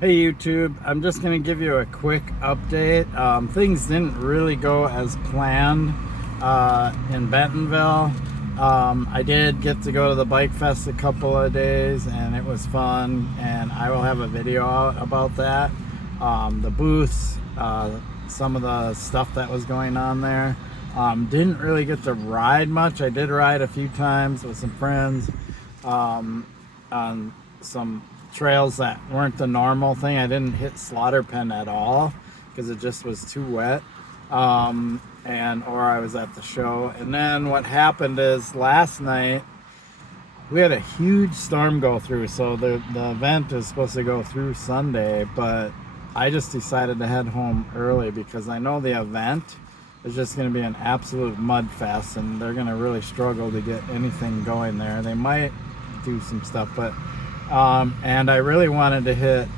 Hey YouTube, I'm just going to give you a quick update. Things didn't really go as planned in Bentonville. I did get to go to the Bike Fest a couple of days and it was fun, and I will have a video out about that. The booths, some of the stuff that was going on there. Didn't really get to ride much. I did ride a few times with some friends on some trails that weren't the normal thing. I didn't hit Slaughter Pen at all because it just was too wet, or I was at the show. And then what happened is last night we had a huge storm go through, so the event is supposed to go through Sunday, but I just decided to head home early because I know the event is just going to be an absolute mud fest and they're going to really struggle to get anything going there. They might do some stuff, but and I really wanted to hit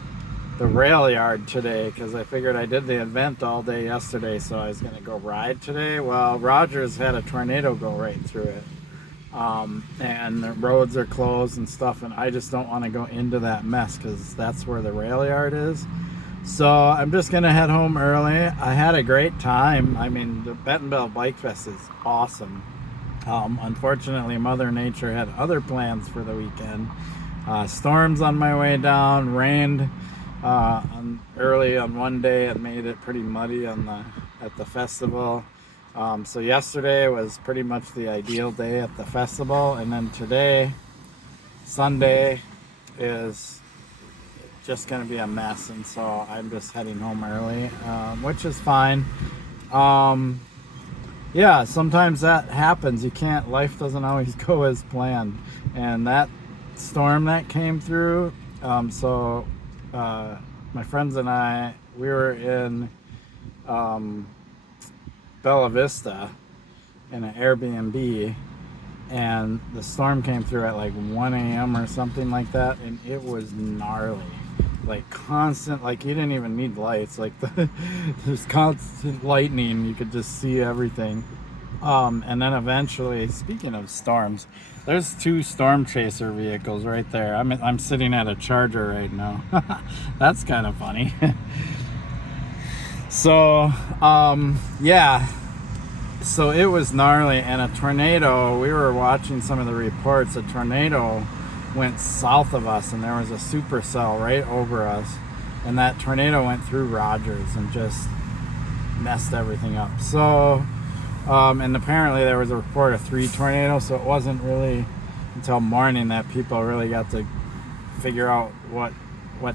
the rail yard today because I figured I did the event all day yesterday, so I was going to go ride today. Well, Rogers had a tornado go right through it, and the roads are closed and stuff, and I just don't want to go into that mess because that's where the rail yard is. So I'm just going to head home early. I had a great time. I mean, the Bentonville Bike Fest is awesome. Unfortunately, Mother Nature had other plans for the weekend. Storms on my way down, rained early on one day and made it pretty muddy at the festival. So yesterday was pretty much the ideal day at the festival, and then today, Sunday, is just going to be a mess, and so I'm just heading home early, which is fine. Yeah, sometimes that happens. Life doesn't always go as planned, and that storm that came through, my friends and I, we were in Bella Vista in an Airbnb, and the storm came through at like 1 a.m. or something like that, and it was gnarly, like constant, like you didn't even need lights, like there's constant lightning, you could just see everything. And then eventually, speaking of storms, there's two storm chaser vehicles right there. I'm sitting at a Charger right now. That's kind of funny. So yeah, so it was gnarly, and a tornado, we were watching some of the reports, a tornado went south of us and there was a supercell right over us, and that tornado went through Rogers and just messed everything up. So and apparently there was a report of 3 tornadoes, so it wasn't really until morning that people really got to figure out what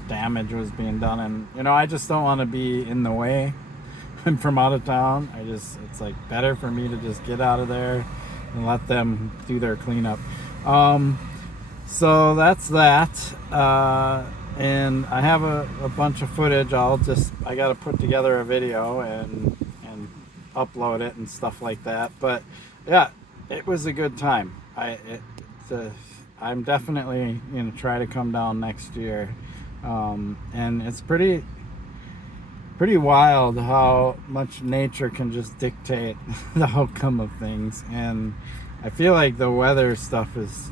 damage was being done. And you know, I just don't want to be in the way. I'm from out of town. It's like better for me to just get out of there and let them do their cleanup. So that's that. And I have a bunch of footage. I got to put together a video and upload it and stuff like that. But yeah, it was a good time. I'm definitely gonna try to come down next year. And it's pretty wild how much nature can just dictate the outcome of things. And I feel like the weather stuff is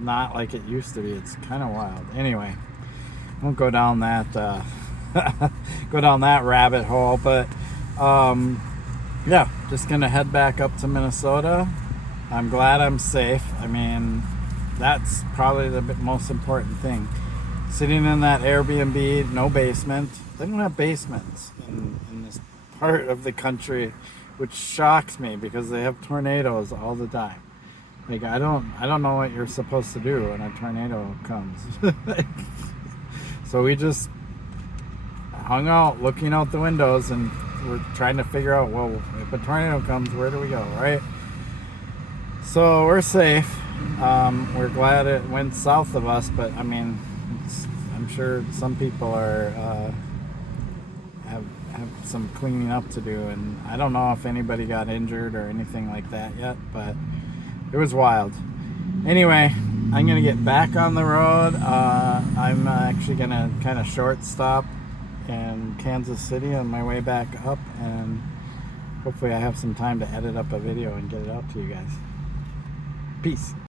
not like it used to be. It's kind of wild. Anyway, I won't go down that rabbit hole, but yeah, just gonna head back up to Minnesota. I'm glad I'm safe. I mean, that's probably the most important thing. Sitting in that Airbnb, no basement. They don't have basements in this part of the country, which shocks me because they have tornadoes all the time. Like, I don't know what you're supposed to do when a tornado comes. So we just hung out looking out the windows, and we're trying to figure out, well, if a tornado comes, where do we go, right? So we're safe. We're glad it went south of us, but I mean, I'm sure some people have some cleaning up to do, and I don't know if anybody got injured or anything like that yet, but it was wild. Anyway, I'm gonna get back on the road. I'm actually gonna kind of short stop in Kansas City on my way back up, and hopefully I have some time to edit up a video and get it out to you guys. Peace.